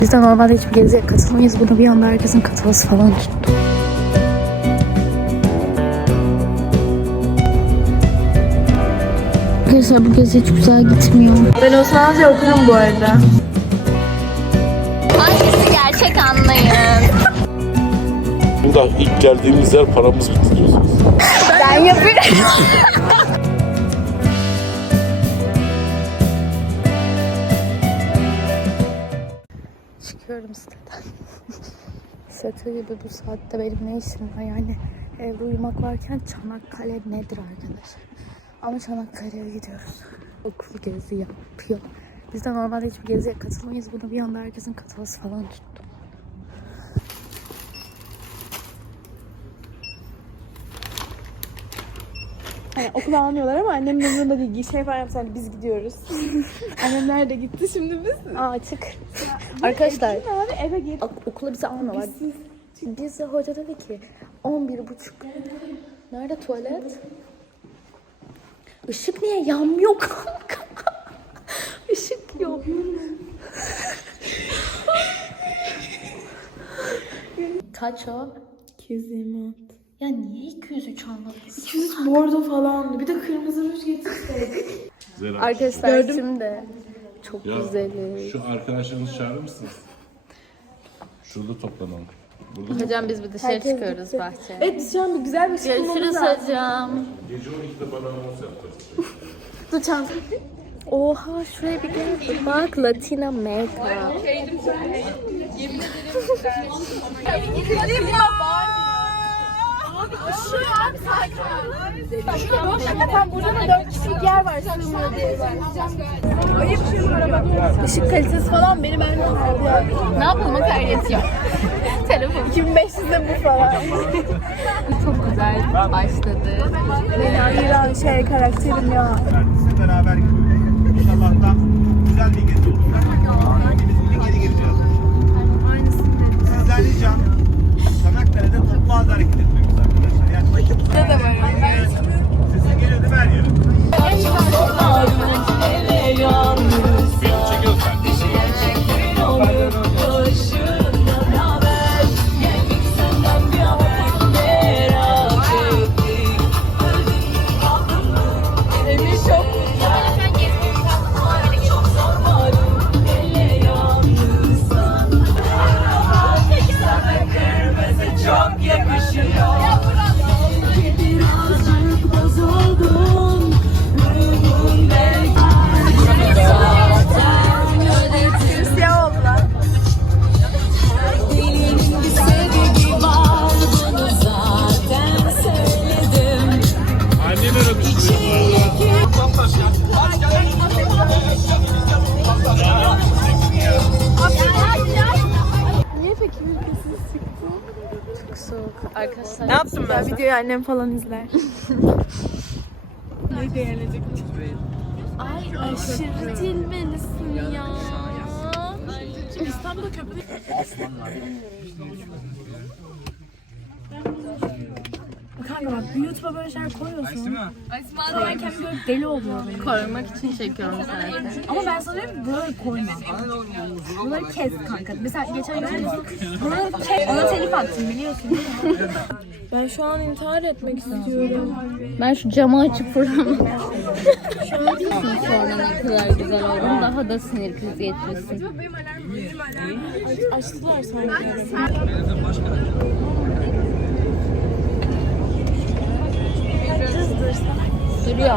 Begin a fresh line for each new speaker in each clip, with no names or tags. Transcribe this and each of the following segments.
Biz de normalde hiçbir geziye katılmayız. Bunu bir anda herkesin katılması falan tuttu. Arkadaşlar bu gezi hiç güzel gitmiyor.
Ben Osmanlıca okurum bu arada.
Hangisi gerçek anlayın.
Burada ilk geldiğimiz yer paramız bitti diyorsunuz.
Ben yapıyorum. Çıkıyorum siteden. Şaka gibi bu saatte benim ne işim var yani evde uyumak varken Çanakkale nedir arkadaşlar? Ama Çanakkale'ye gidiyoruz. Okul gezi yapıyor. Biz de normalde hiçbir geziye katılmayız. Bunu bir anda herkesin katılması falan tuttu.
Yani okula almıyorlar ama annemin yanında değil. Şey falan yapsın, hani biz gidiyoruz. Annem nerede gitti şimdi biz?
Açık. Arkadaşlar
Abi eve gel.
okula bizi almıyorlar. Bize hoca dedi ki 11:30. Nerede tuvalet? Işık niye yanmıyor kanka? Işık yok. Kaç o?
226.
Ya niye 203 anladın?
200 bordo falan. Bir de kırmızı ruj getirseydik.
Arkadaşlar şimdi çok güzeliz.
Şu arkadaşlarınızı çağırır mısınız? Şurada toplanalım. Burada
Hocam biz bir dışarı çıkıyoruz bahçeye.
Evet biz şu an bir güzel bir şey
Görüşürüz hocam.
gece 12'de bana anons yaptı.
Dur çanta.
Oha şuraya bir gel. Bak Latin Amerika.
Tam burada da 4 kişilik yer var. Sığmıyor diye. Işık kalitesi falan beni benden aldı.
Ne yapalım akaryeti yok. Telefon.
2500'de bu falan.
Çok güzel başladı.
Beni ayıran şey karakterim ya.
Sizinle beraber gidiyoruz. İnşallah da güzel bir gezi olacak. Biz bir geri geleceğiz. Sizden ricam Çanakkale'de toplu halde hareket etmemiz arkadaşlar. Yaklaşık ne de var? Sesin geliyor değil mi her yere?
Annem öyle düşünüyor.
Niye peki ülkesiz çıktı?
Çok soğuk. Arkadaşlar
Ne yaptım ben? Videoyu annem falan izler. Ne değerlenecek? Ay aşırı cilvelisin ya. İstanbul'da köprü... Kanka bak YouTube'a böyle şeyler koyuyorsun. Sonra ben kendimi böyle deli oluyorum.
korumak için çekiyorum zaten.
Ama ben sana diyorum böyle koyma. Bunları kes kanka. Mesela geçen gün bunları kes. Ona telif attım biliyorsun değil mi? Ben şu an intihar etmek istiyorum.
Ben şu camı açıp fırlamam. Şu an sonra ne kadar güzel oldum. Daha da sinir krizi geçirsin.
Açtılar sanki.
Duruyor.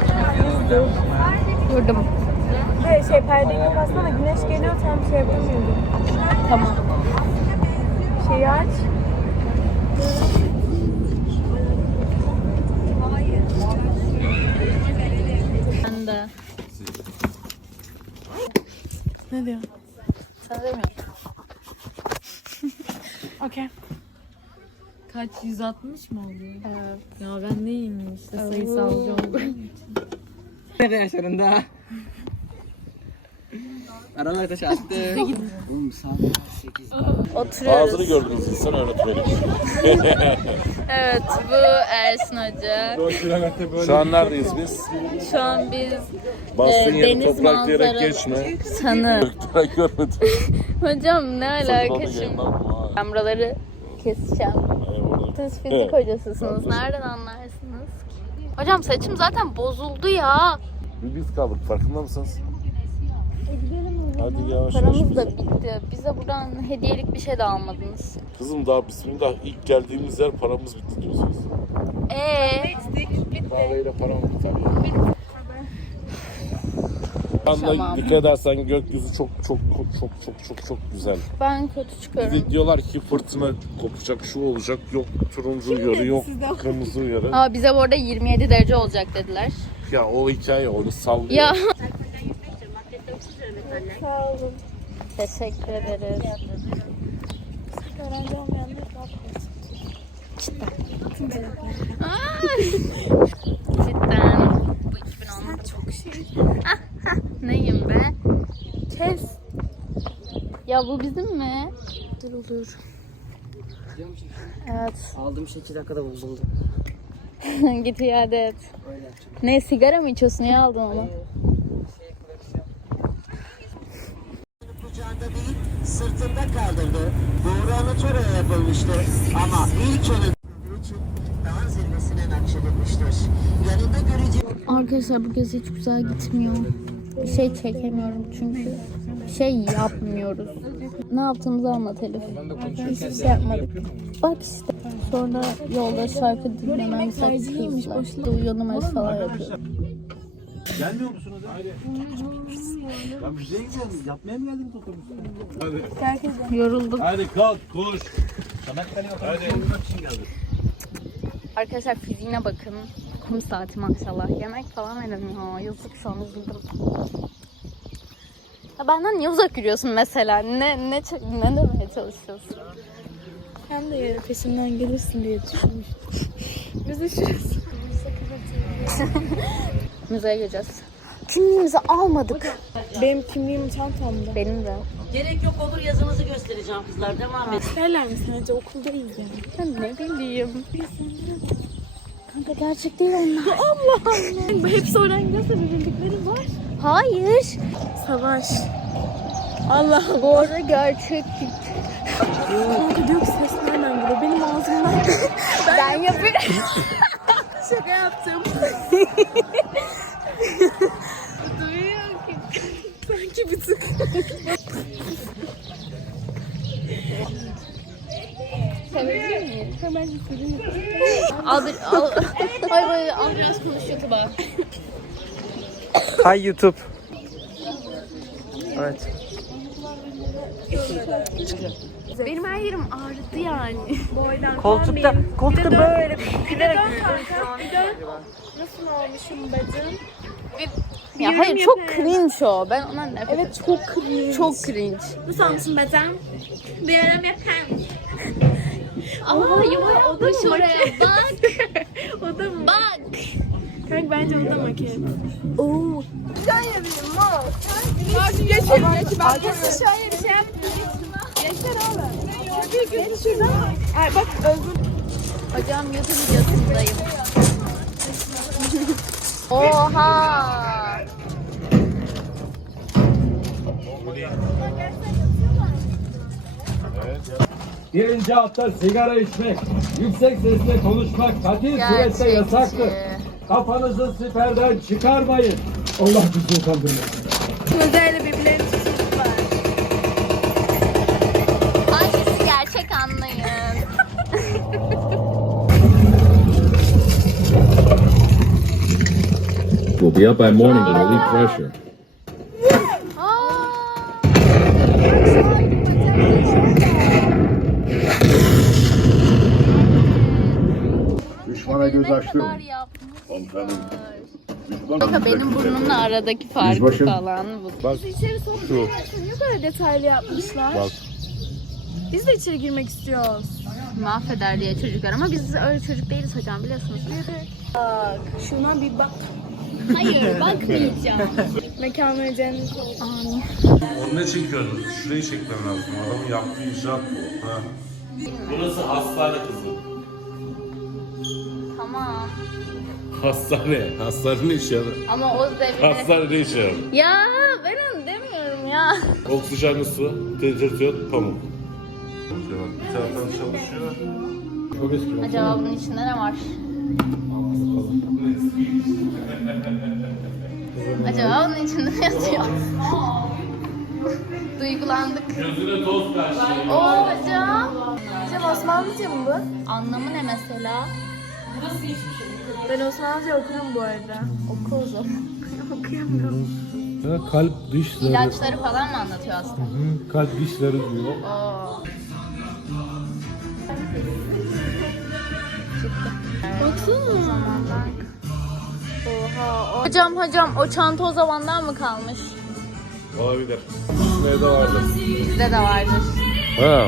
Durdum.
Hayır perdeyi kapatsana güneş geliyor tam şey yapamıyorum.
Tamam.
Şeyi aç.
Ben de.
Ne diyor?
Sana demiyorum.
Okey.
Kaç 160 mı oluyor?
Evet.
Ya ben neyim işte sayısalcı olduğum için.
Nerede yaşadın daha? Aralar taşı attı. Oğlum saat 8.
Oturuyoruz.
Ağzını gördünüz insan öğretmenim.
Evet, bu Ersin Hoca.
Şu an neredeyiz biz?
Şu an biz
Bastığın yeri
deniz
toprak diyerek
manzaralı
geçme.
sanı.
Ben görmedim.
Hocam ne alaka
Sonra da
şimdi?
gelmem ama.
Ben buraları keseceğim.
Orada.
Siz fizik hocasısınız. Nereden anlarsınız ki? Hocam saçım zaten bozuldu ya.
Biz kaldık farkında mısınız? Hadi yavaş yavaş.
Paramız da bitti. Bize buradan hediyelik bir şey de almadınız.
Kızım daha bismillah ilk geldiğimiz yer paramız bitti diyorsunuz. Kahveyle param biter.
Tamam.
Dikkat edersen gökyüzü çok güzel.
Ben kötü çıkıyorum.
Bize diyorlar ki fırtına kopacak, şu olacak, yok turuncu uyarı, yok kırmızı uyarı.
Aa, bize bu arada 27 derece olacak dediler.
Ya o hikaye onu sallıyor.
Ya. Sağ olun. Teşekkür ederiz. Öğrenci olmayanlar ne yapıyorsun? Cidden. Cidden. Bu 2010. Sen çok şey. Neyim be? Kes. Ya bu bizim mi? Olur. Evet.
Aldığım şey 2 dakikada bozuldu.
Git iade et.
Öyle yapacağım.
Ne, sigara mı içiyorsun? Niye aldın onu?
Kucağında değil, sırtında kaldırdı. Doğru anatoria yapılmıştı. Ama ilk onun için dağın zirvesine nakşedilmiştir. Yanında göreceği...
Arkadaşlar bu gezi hiç güzel gitmiyor. Bir şey çekemiyorum çünkü. Bir şey yapmıyoruz. Ne yaptığımızı anlat Elif. Hiçbir şey yapmadık. Bak işte. Sonra yolda şarkı dinlememiz açıkçası. Uyuyor numarası falan yapıyor.
Gelmiyor musunuz? Hayır. Ben müzeye gidiyorum. Yapmaya mı geldiniz otobüste?
Yorulduk.
Hadi kalk koş. Çanakkale yok. Hadi. için geldim.
Arkadaşlar fiziğine bakın. Kum saati maşallah. Yemek falan veremiyor. Yazık, şu an üzüldüm. Ya benden niye uzak yürüyorsun mesela? Ne demeye çalışıyorsun?
Sen de yarın peşimden gelirsin diye düşünmüş. Bizi şurası.
Müzeye gireceğiz. Kimliğimizi almadık.
Benim kimliğim çantamda.
Benim de.
Gerek yok, olur yazınızı göstereceğim kızlar. Devam edin.
Derler mi sence okuldayız yani?
Ben ne bileyim. Kanka gerçek değil onlar.
Allah Allah. Hepsi oradan giderse bir bildikleri var.
Hayır.
Savaş. Allah Allah.
Bu arada gerçek.
Kanka diyor ki ses nereden geliyor? Benim ağzımdan.
Ben yapıyorum.
Şaka yaptım. Duyuyor ki. Sanki bir tık.
Sevebilir miyim?
Hemen yıkayayım.
Al. Al biraz konuş YouTube'a.
Hay YouTube. Evet.
Benim her yerim ağrıdı yani. Boydan.
Koltukta böyle gülerek
Nasıl olmuşum bacım?
Ya hayır, çok cringe o. Ben ondan nefret
Evet çok cringe.
Çok cringe.
Nasıl olmuşum bacım? Bir aram yapar mısın?
Aa, yuva o da şuraya bak.
O da mı?
Bak.
Kanka bence o da maket.
Oo. Hocam YouTube videosundayım. Oha.
Birinci hafta sigara içmek, yüksek sesle konuşmak katil surette yasaktır. Kafanızı siperden çıkarmayın. Allah bizi utandırmasın.
Gözlerle birbirlerini tutuyorlar.
Hangisi gerçek anlayın.
We'll be up by morning to relieve pressure.
Düşmana göz açtım.
Kanka benim burnumla aradaki farkı
Yüzbaşım.
falan bu.
Bak
İçeri sokmuyor. Ne kadar detaylı yapmışlar.
bak.
Biz de içeri girmek istiyoruz.
Mahveder diye çocuklar ama biz öyle çocuk değiliz hocam, biliyorsunuz.
Bak şuna bir bak. Hayır bakmayacağım. Mekanı cennet olsun.
Amin.
Onu ne çekiyorsun? Şurayı çekmen lazım. Adamın yaptığı icraat bu. Ha. Burası hastane kızı.
Tamam.
Hastane. Hastane ne işe yarar?
Ama o devirde...
Hastane ne işe yarar?
Ya ben onu demiyorum ya.
Oksijenli su, deterjan, pamuk. Bir taraftan çalışıyor. Çok eski.
Acaba bunun içinde ne var? Acaba onun içinde ne yatıyor? Duygulandık.
Gözüne doz kaçtı.
Oo hocam.
Hocam Osmanlıca mı bu?
Anlamı ne mesela?
Ben Osmanlıca okurum bu arada.
Oku o zaman.
Okuyamıyorum.
Kalp dış zarı.
İlaçları falan mı anlatıyor aslında?
Kalp dış zarı diyor.
Oo.
Baksana.
Oha. Hocam o çanta o zamandan mı kalmış?
Olabilir. Bizde de vardı.
Bizde de vardır.
Ha.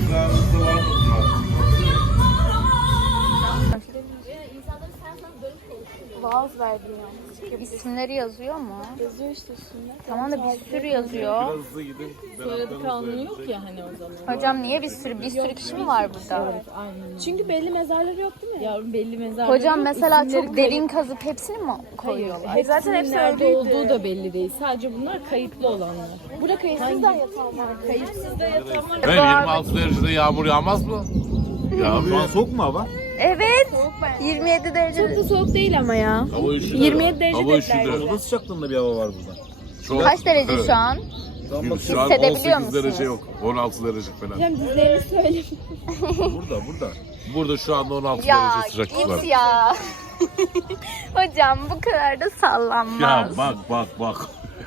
Vaaz verdi ya.
İsimleri yazıyor mu?
Yazıyor işte üstünde.
Tamam da bir sürü yazıyor.
Hızlı gidin.
Soyadı kanunu yok ya hani o zaman.
Hocam niye bir sürü kişi mi var burada?
Aynen.
Çünkü belli mezarları yok değil mi?
Yavrum belli mezarları
Hocam
yok,
mesela
isimleri
çok derin kazıp hepsini mi koyuyorlar?
Hayır,
zaten hepsi
nerede
öyleydi.
olduğu da belli değil. Sadece bunlar kayıtlı olanlar.
Burada kayıtsız da yatan var.
Kayıtsız da yatan var.
Ben 26 derecede yağmur yağmaz mı? Yağmıyor.
Soğuk mu hava?
Evet. 27 derece.
Çok da soğuk değil ama ya.
Hava üşüdü.
27 derece
Hava
dediler.
üşüdü.
Oda sıcaklığında bir hava var burada.
Çok.
Kaç derece
Evet.
şu an?
Şu an
Hissedebiliyor
18 derece
musunuz?
yok. 16 derece falan.
Hocam dizlerini söyle.
Burada.
Burada şu anda 16
Ya
derece sıcaklık var.
git ya. Hocam bu kadar da
Ya
sallanmaz.
bak.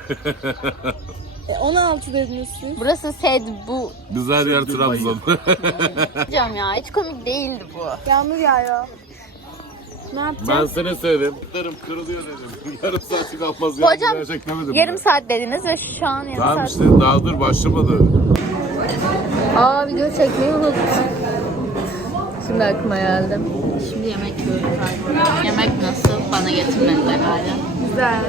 16 dediniz siz.
Burası sed bu.
Biz her yer Trabzon.
Hocam ya hiç komik değildi bu.
Yağmur yağıyor. Ne
Ben
yapacağız?
seni sevdim. Derim kırılıyor dedim. Yarım saati kalmaz. ya,
Hocam
gelecek demedim
yarım
ben.
saat dediniz ve şu an yarım
Tamam
saat.
işte daha dur başlamadı.
Aa video çekmeyi unuttum. Şimdi aklıma geldi. Şimdi yemek yiyoruz galiba. Yemek nasıl? Bana getirmediler hala.
Güzel.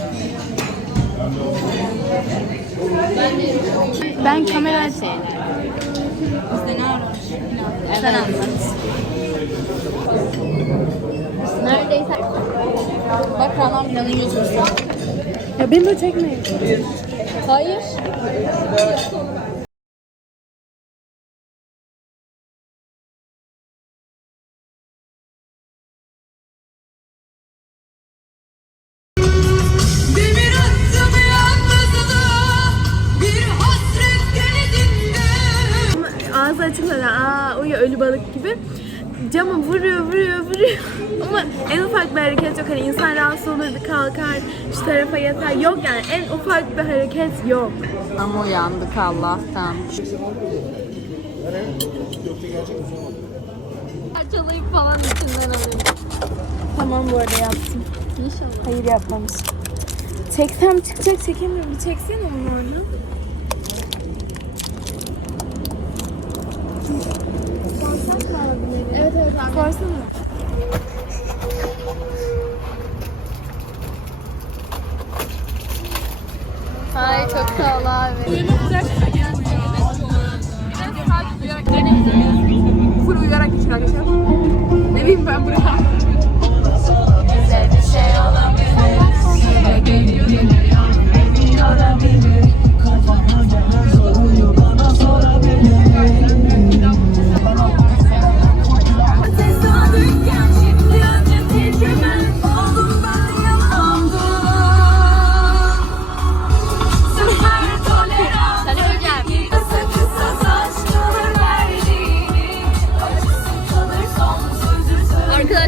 Ben kamera
Bizde ne varmış? Sen anlat. Neredeyse. Bak Ranan planın YouTube'da.
Ya beni de çekmeyin.
Hayır.
Ağzı açılmadan uyuyor ölü balık gibi. Cama vuruyor. Ama en ufak bir hareket yok. Hani insan rahatsız olur bir kalkar, şu tarafa yatar. Yok yani en ufak bir hareket yok.
Ama uyandık Allah'tan. Parçalayıp falan içinden alayım.
Tamam bu arada yaptım.
İnşallah.
Hayır yapmamış. Çeksem çıkacak çekemiyorum. Bir çeksene onu orada. Evet abi. Korsana.
Hayır çok sağ ol abi.
Full uyuyarak geçin arkadaşlar. Ne bileyim ben buraya.
Bize bir şey Arkadaşlar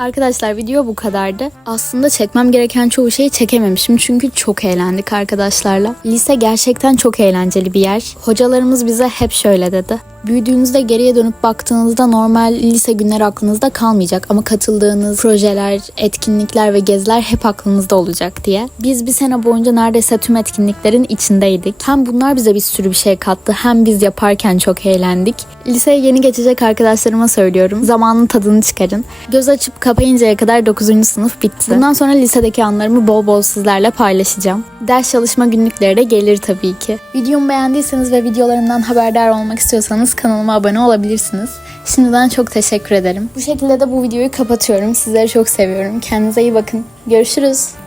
Arkadaşlar video bu kadardı. Aslında çekmem gereken çoğu şeyi çekememişim çünkü çok eğlendik arkadaşlarla. Lise gerçekten çok eğlenceli bir yer. Hocalarımız bize hep şöyle dedi. Büyüdüğünüzde geriye dönüp baktığınızda normal lise günleri aklınızda kalmayacak ama katıldığınız projeler, etkinlikler ve geziler hep aklınızda olacak diye. Biz bir sene boyunca neredeyse tüm etkinliklerin içindeydik. Hem bunlar bize bir sürü bir şey kattı hem biz yaparken çok eğlendik. Liseye yeni geçecek arkadaşlarıma söylüyorum. Zamanın tadını çıkarın. Göz açıp kapayıncaya kadar 9. sınıf bitti. Bundan sonra lisedeki anlarımı bol bol sizlerle paylaşacağım. Ders çalışma günlükleri de gelir tabii ki. Videomu beğendiyseniz ve videolarımdan haberdar olmak istiyorsanız kanalıma abone olabilirsiniz. Şimdiden çok teşekkür ederim. Bu şekilde de bu videoyu kapatıyorum. Sizleri çok seviyorum. Kendinize iyi bakın. Görüşürüz.